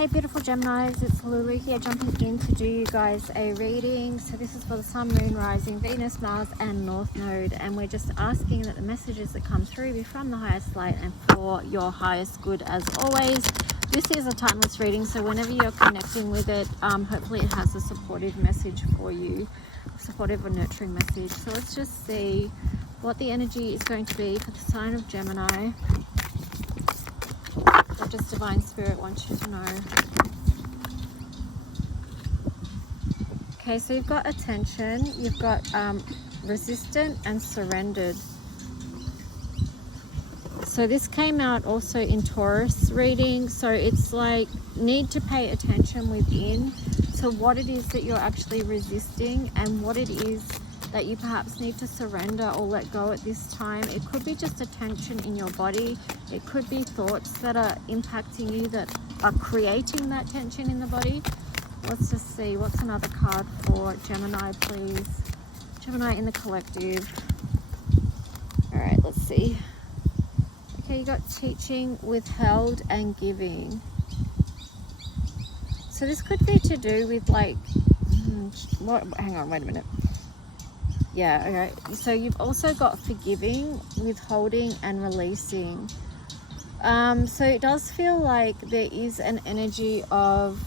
Hey beautiful Geminis, it's Lulu here, jumping in to do you guys a reading. So this is for the Sun, Moon, Rising, Venus, Mars and North Node, and we're just asking that the messages that come through be from the highest light and for your highest good as always. This is a timeless reading, so whenever you're connecting with it, hopefully it has a supportive message for you, supportive or nurturing message. So let's just see what the energy is going to be for the sign of Gemini. What does Divine Spirit want you to know? Okay, so you've got attention, you've got resistant and surrendered. So this came out also in Taurus reading. So it's like need to pay attention within to what it is that you're actually resisting and what it is that you perhaps need to surrender or let go at this time. It could be just a tension in your body. It could be thoughts that are impacting you that are creating that tension in the body. Let's just see, what's another card for Gemini, please? Gemini in the collective. All right, let's see. Okay, you got teaching, withheld, and giving. So this could be to do with like, hang on, wait a minute. Yeah, okay. So you've also got forgiving, withholding, and releasing. So it does feel like there is an energy of,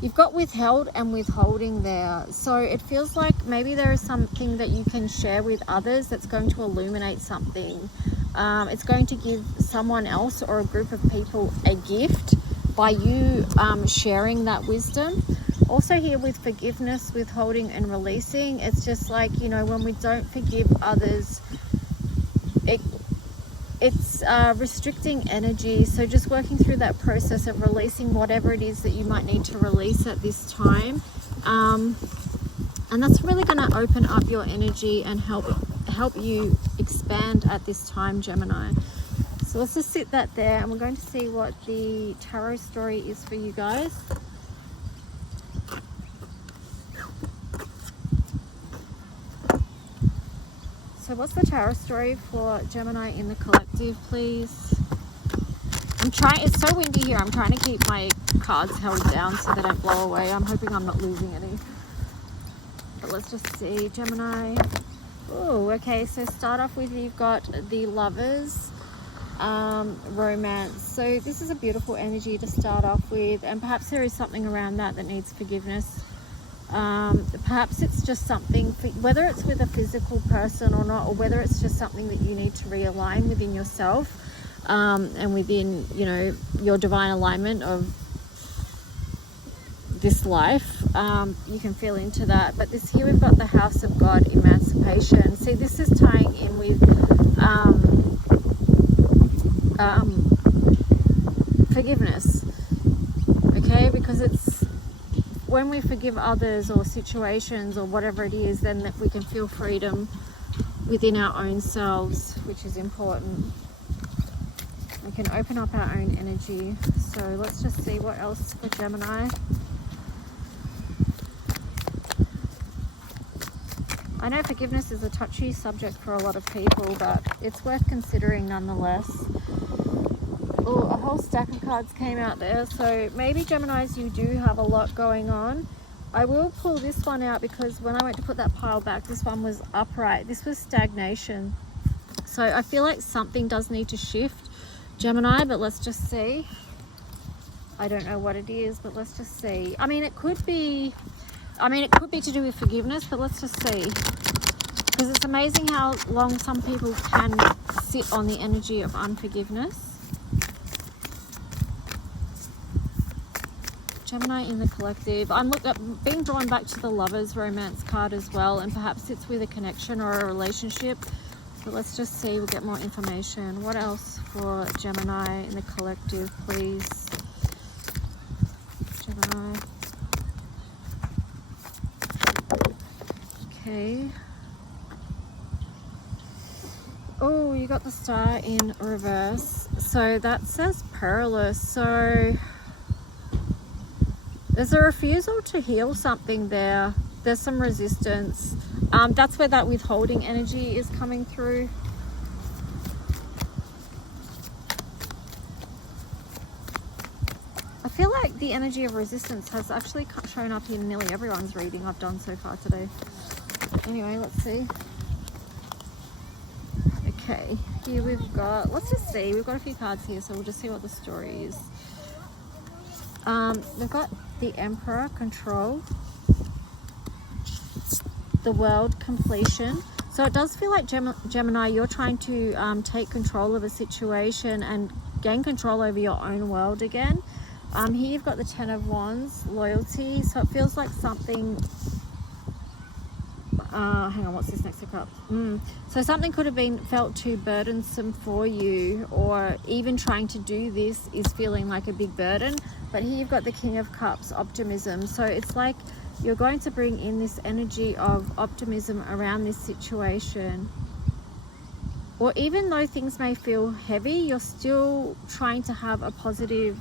you've got withheld and withholding there. So it feels like maybe there is something that you can share with others that's going to illuminate something. It's going to give someone else or a group of people a gift by you sharing that wisdom. Also here with forgiveness, withholding and releasing, it's just like, you know, when we don't forgive others, it's restricting energy. So just working through that process of releasing whatever it is that you might need to release at this time. And that's really going to open up your energy and help you expand at this time, Gemini. So let's just sit that there and we're going to see what the tarot story is for you guys. So what's the tarot story for Gemini in the collective, please? It's so windy here, I'm trying to keep my cards held down so they don't blow away. I'm hoping I'm not losing any. But let's just see, Gemini. Oh, okay, so start off with, you've got the Lovers, romance. So this is a beautiful energy to start off with, and perhaps there is something around that needs forgiveness. Perhaps it's just something, whether it's with a physical person or not, or whether it's just something that you need to realign within yourself, and within, you know, your divine alignment of this life. You can feel into that. But this here we've got the House of God, emancipation. See, this is tying in with forgiveness, okay, because it's when we forgive others or situations or whatever it is, then that we can feel freedom within our own selves, which is important. We can open up our own energy. So let's just see what else for Gemini. I know forgiveness is a touchy subject for a lot of people, but it's worth considering nonetheless. Oh, a whole stack of cards came out there. So maybe Geminis, you do have a lot going on. I will pull this one out because when I went to put that pile back, this one was upright. This was stagnation. So I feel like something does need to shift, Gemini, but let's just see. I don't know what it is, but let's just see. I mean, it could be to do with forgiveness, but let's just see. Because it's amazing how long some people can sit on the energy of unforgiveness. Gemini in the collective. I'm being drawn back to the Lovers romance card as well, and perhaps it's with a connection or a relationship. So let's just see, we'll get more information. What else for Gemini in the collective, please? Gemini. Okay. Oh, you got the Star in reverse. So that says perilous. So there's a refusal to heal something there. There's some resistance. That's where that withholding energy is coming through. feel like the energy of resistance has actually shown up in nearly everyone's reading I've done so far today. Anyway, let's see. Okay, here we've got, let's just see, we've got a few cards here, so we'll just see what the story is. We've got the Emperor, control, the World, completion. So it does feel like Gemini, you're trying to take control of a situation and gain control over your own world again. Here you've got the Ten of Wands, loyalty. So it feels like something, hang on, what's this next to cups? So something could have been felt too burdensome for you, or even trying to do this is feeling like a big burden. But here you've got the King of Cups, optimism. So it's like you're going to bring in this energy of optimism around this situation. Or even though things may feel heavy, you're still trying to have a positive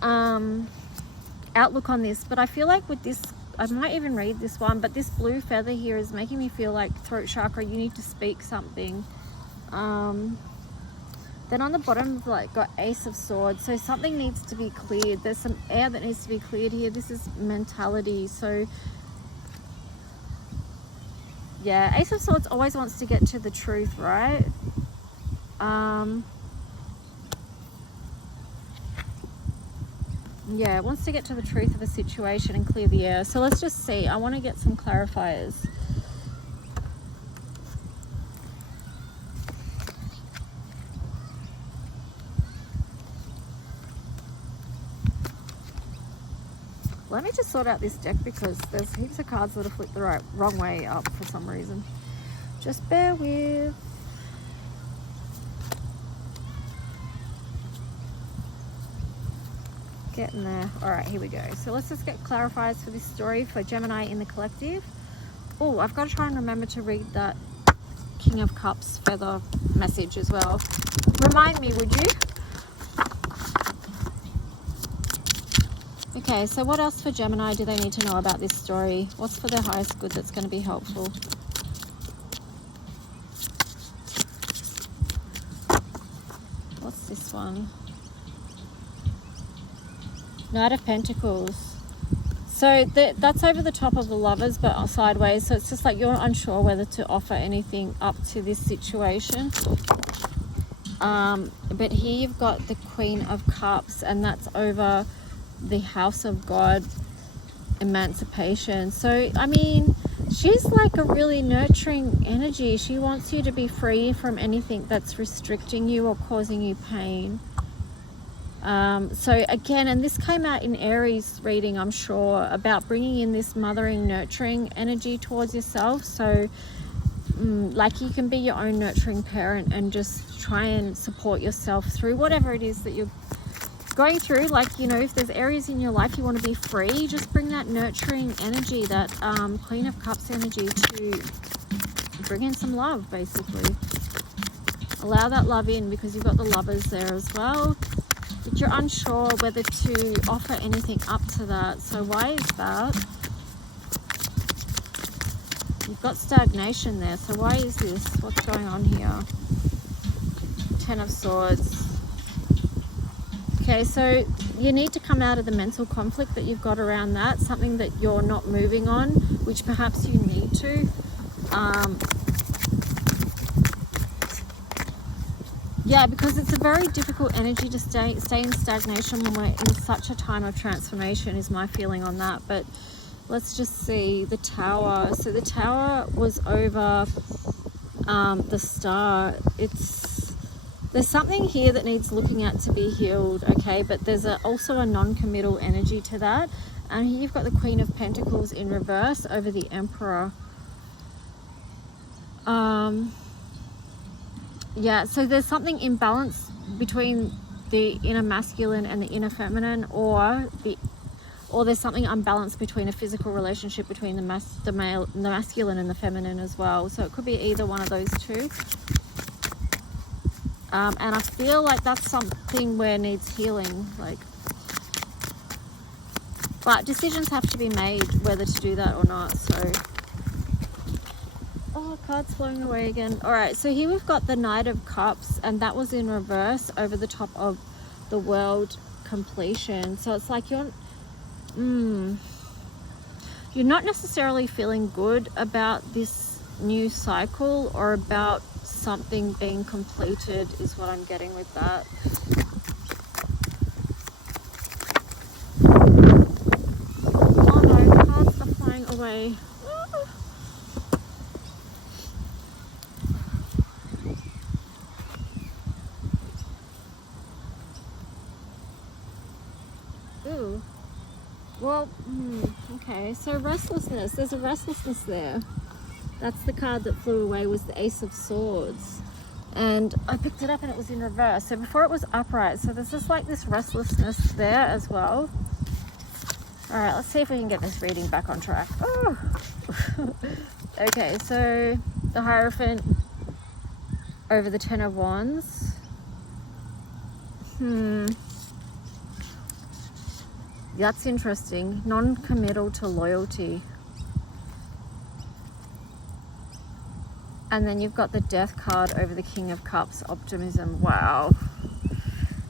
outlook on this. But I feel like with this, I might even read this one, but this blue feather here is making me feel like throat chakra, you need to speak something. Then on the bottom, we've like got Ace of Swords. So something needs to be cleared. There's some air that needs to be cleared here. This is mentality. So yeah, Ace of Swords always wants to get to the truth, right? Yeah, it wants to get to the truth of a situation and clear the air. So let's just see. I want to get some clarifiers. Let me just sort out this deck because there's heaps of cards that are flipped the wrong way up for some reason. Just bear with. Getting there. All right, here we go. So let's just get clarifiers for this story for Gemini in the collective. Oh, I've got to try and remember to read that King of Cups feather message as well. Remind me, would you? Okay, so what else for Gemini do they need to know about this story? What's for their highest good that's going to be helpful? What's this one? Knight of Pentacles. So that's over the top of the Lovers, but sideways. So it's just like you're unsure whether to offer anything up to this situation. But here you've got the Queen of Cups, and that's over the House of God, emancipation. So I mean, she's like a really nurturing energy. She wants you to be free from anything that's restricting you or causing you pain. So again, and this came out in Aries reading, I'm sure, about bringing in this mothering, nurturing energy towards yourself. So like you can be your own nurturing parent and just try and support yourself through whatever it is that you're going through. Like, you know, if there's areas in your life you want to be free, just bring that nurturing energy, that Queen of Cups energy, to bring in some love, basically. Allow that love in, because you've got the Lovers there as well. But you're unsure whether to offer anything up to that. So why is that? You've got stagnation there. So why is this? What's going on here? Ten of Swords. Okay, so you need to come out of the mental conflict that you've got around that, something that you're not moving on, which perhaps you need to. Yeah, because it's a very difficult energy to stay in stagnation when we're in such a time of transformation, is my feeling on that. But let's just see the Tower. So the Tower was over the Star. There's something here that needs looking at to be healed, okay? But there's also a non-committal energy to that. And here you've got the Queen of Pentacles in reverse over the Emperor. Yeah, so there's something imbalance between the inner masculine and the inner feminine, or there's something unbalanced between a physical relationship between the masculine and the feminine as well. So it could be either one of those two. And I feel like that's something where it needs healing, like. But decisions have to be made whether to do that or not. So. Oh, cards flowing away again. All right, so here we've got the Knight of Cups, and that was in reverse over the top of the World, completion. So it's like you're not necessarily feeling good about this new cycle or about something being completed, is what I'm getting with that. Oh no, cards are flying away. Ooh. Well, okay, so restlessness. There's a restlessness there. That's the card that flew away, was the Ace of Swords. And I picked it up and it was in reverse. So before it was upright. So there's just like this restlessness there as well. All right, let's see if we can get this reading back on track. Oh. Okay, so the Hierophant over the Ten of Wands. That's interesting. Non-committal to loyalty. And then you've got the Death card over the King of Cups, optimism. Wow.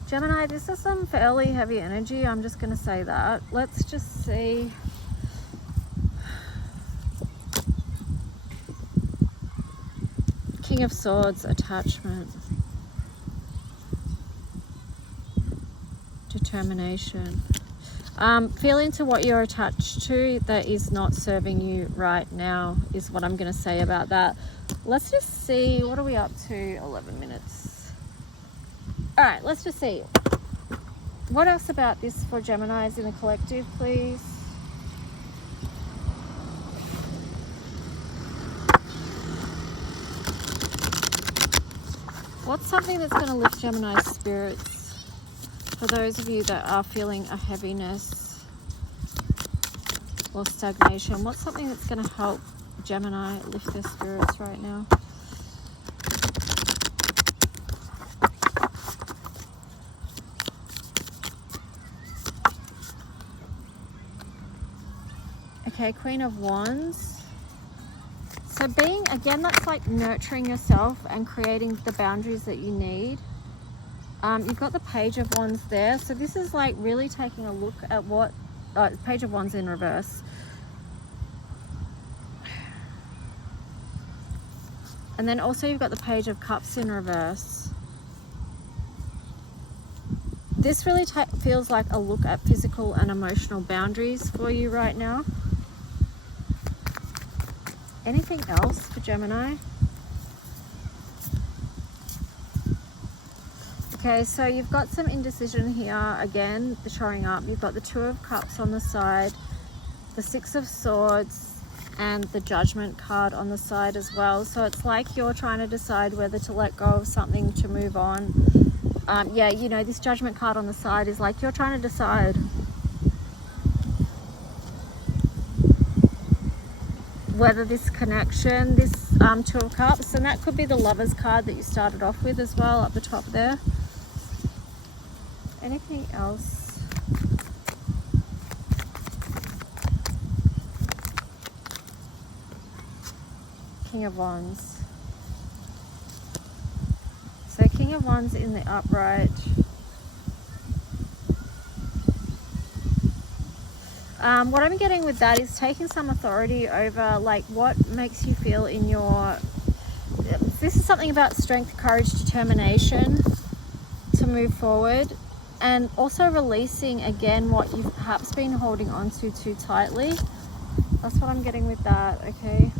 Gemini, this is some fairly heavy energy. I'm just going to say that. Let's just see. King of Swords, attachment. Determination. Feel into what you're attached to that is not serving you right now, is what I'm going to say about that. Let's just see, what are we up to? 11 minutes. All right, let's just see. What else about this for Geminis in the collective, please? What's something that's going to lift Gemini's spirits? For those of you that are feeling a heaviness or stagnation, what's something that's going to help Gemini lift their spirits right now? Okay, Queen of Wands. So being, again, that's like nurturing yourself and creating the boundaries that you need. You've got the Page of Wands there. So this is like really taking a look at what, Page of Wands in reverse. And then also you've got the Page of Cups in reverse. This really feels like a look at physical and emotional boundaries for you right now. Anything else for Gemini? Okay, so you've got some indecision here. Again, the showing up. You've got the Two of Cups on the side, the Six of Swords, and the Judgment card on the side as well. So it's like you're trying to decide whether to let go of something to move on. Yeah, you know, this Judgment card on the side is like you're trying to decide whether this connection, this Two of Cups, and that could be the Lovers card that you started off with as well up the top there. Anything else? King of Wands. So King of Wands in the upright. What I'm getting with that is taking some authority over like what makes you feel in your, this is something about strength, courage, determination to move forward, and also releasing again what you've perhaps been holding on to too tightly. That's what I'm getting with that. Okay.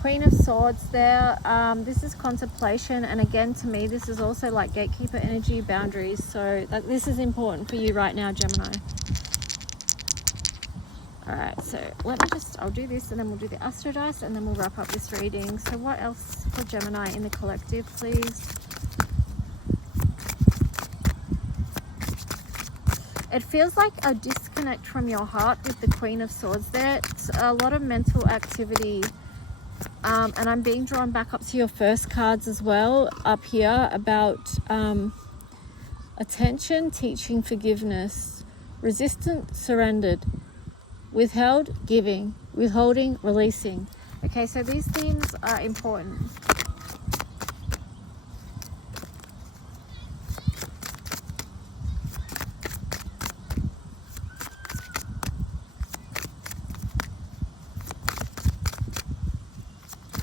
Queen of Swords there. This is contemplation, and again, to me, this is also like gatekeeper energy, boundaries. So this is important for you right now, Gemini. All right, so I'll do this, and then we'll do the Astro Dice, and then we'll wrap up this reading. So what else for Gemini in the collective, please? It feels like a disconnect from your heart with the Queen of Swords there. It's a lot of mental activity. And I'm being drawn back up to your first cards as well up here about attention, teaching, forgiveness, resistant, surrendered, withheld, giving, withholding, releasing. Okay, so these themes are important.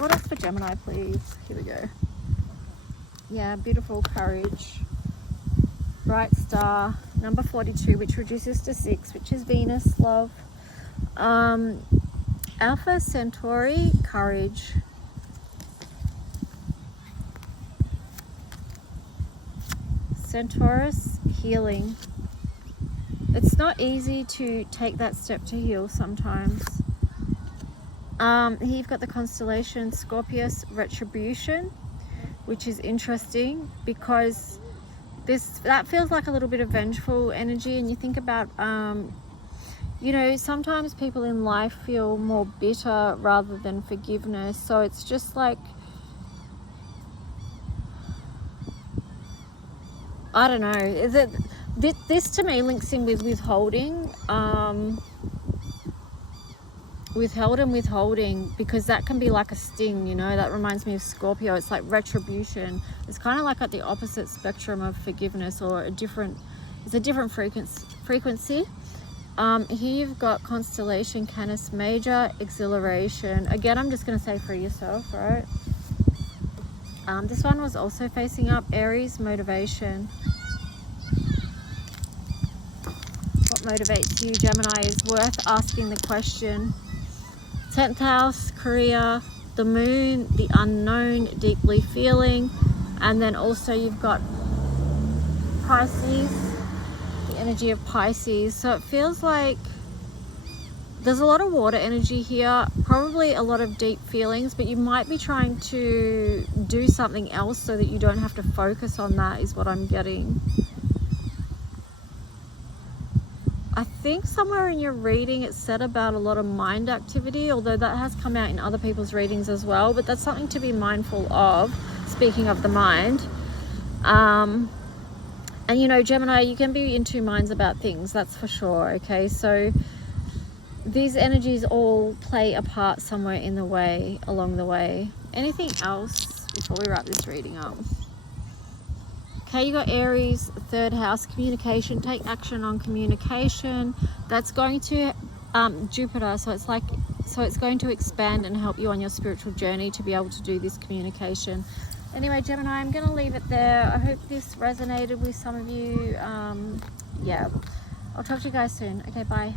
What else for Gemini, please? Here we go. Yeah, beautiful, courage. Bright star, number 42, which reduces to 6, which is Venus, love. Alpha Centauri, courage. Centaurus, healing. It's not easy to take that step to heal sometimes. Here you've got the constellation Scorpius, retribution, which is interesting because that feels like a little bit of vengeful energy. And you think about you know, sometimes people in life feel more bitter rather than forgiveness. So it's just like, I don't know, this to me links in with withholding, withholding, because that can be like a sting, you know. That reminds me of Scorpio. It's like retribution. It's kind of like at the opposite spectrum of forgiveness, or it's a different frequency. Here you've got constellation Canis Major, exhilaration. Again, I'm just going to say free yourself, right? This one was also facing up, Aries, motivation. What motivates you, Gemini, is worth asking the question. 10th house, career, the moon, the unknown, deeply feeling. And then also you've got Pisces, the energy of Pisces. So it feels like there's a lot of water energy here, probably a lot of deep feelings, but you might be trying to do something else so that you don't have to focus on that, is what I'm getting. I think somewhere in your reading it said about a lot of mind activity, although that has come out in other people's readings as well, but that's something to be mindful of, speaking of the mind. And you know, Gemini, you can be in two minds about things, that's for sure, okay? So these energies all play a part somewhere in the way, along the way. Anything else before we wrap this reading up? Okay, you got Aries, 3rd house, communication. Take action on communication. That's going to Jupiter, so it's going to expand and help you on your spiritual journey to be able to do this communication. Anyway, Gemini, I'm going to leave it there. I hope this resonated with some of you. Yeah, I'll talk to you guys soon. Okay, bye.